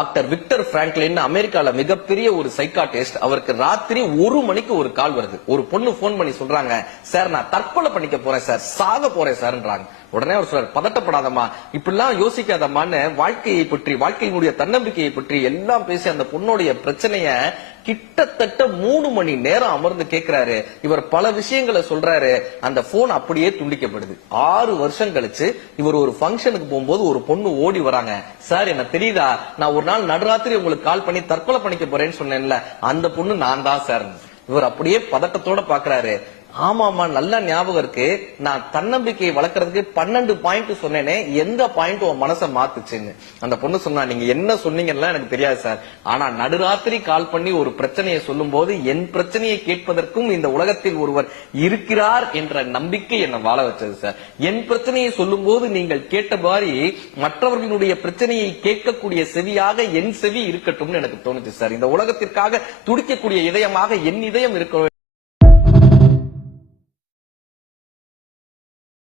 Doctor Victor Franklin அமெரிக்கால மிகப்பெரிய ஒரு சைக்காட்டிஸ்ட். அவருக்கு ராத்திரி 1 மணிக்கு ஒரு கால் வருது. ஒரு பொண்ணு போன் பண்ணி சொல்றாங்க, சார் நான் தற்கொலை பண்ணிக்க போறேன் சார், சாக போறேன் சார்ன்றாங்க. உடனே அவர் சொல்றாரு, பதட்டப்படாதம்மா, இப்படிலாம் யோசிக்காதம்மான்னு வாழ்க்கையை பற்றி, வாழ்க்கையினுடைய தன்னம்பிக்கையை பற்றி எல்லாம் பேசி அந்த பொண்ணுடைய பிரச்சனைய கிட்டத்தட்ட 3 மணி நேரம் அமர்ந்து கேட்கிறாரு. இவர் பல விஷயங்களை சொல்றாரு. அந்த போன் அப்படியே துண்டிக்கப்படுது. 6 வருஷம் கழிச்சு இவர் ஒரு ஃபங்க்ஷனுக்கு போகும்போது ஒரு பொண்ணு ஓடி வராங்க. சார் என்ன தெரியுதா, நான் ஒரு நாள் நடுராத்திரி உங்களுக்கு கால் பண்ணி தற்கொலை பண்ணிக்க போறேன்னு சொன்னேன்ல, அந்த பொண்ணு நான் தான் சார். இவர் அப்படியே பதட்டத்தோட பாக்குறாரு. ஆமாமா, நல்ல ஞாபகம் இருக்கு. நான் தன்னம்பிக்கையை வளர்க்கறதுக்கு 12 பாயிண்ட் சொன்னேனே, எந்த பாயிண்ட் உன் மனசை மாத்துச்சுன்னு. அந்த பொண்ணு சொன்னா, நீங்க என்ன சொன்னீங்கன்னா எனக்கு தெரியாது சார், ஆனா நடுராத்திரி கால் பண்ணி ஒரு பிரச்சனையை சொல்லும் போது என் பிரச்சனையை கேட்பதற்கும் இந்த உலகத்தில் ஒருவர் இருக்கிறார் என்ற நம்பிக்கை என்னை வாழ வச்சது சார். என் பிரச்சனையை சொல்லும் போது நீங்கள் கேட்ட மாதிரி மற்றவர்களுடைய பிரச்சனையை கேட்கக்கூடிய செவியாக என் செவி இருக்கட்டும்னு எனக்கு தோணுச்சு சார். இந்த உலகத்திற்காக துடிக்கக்கூடிய இதயமாக என் இதயம் இருக்க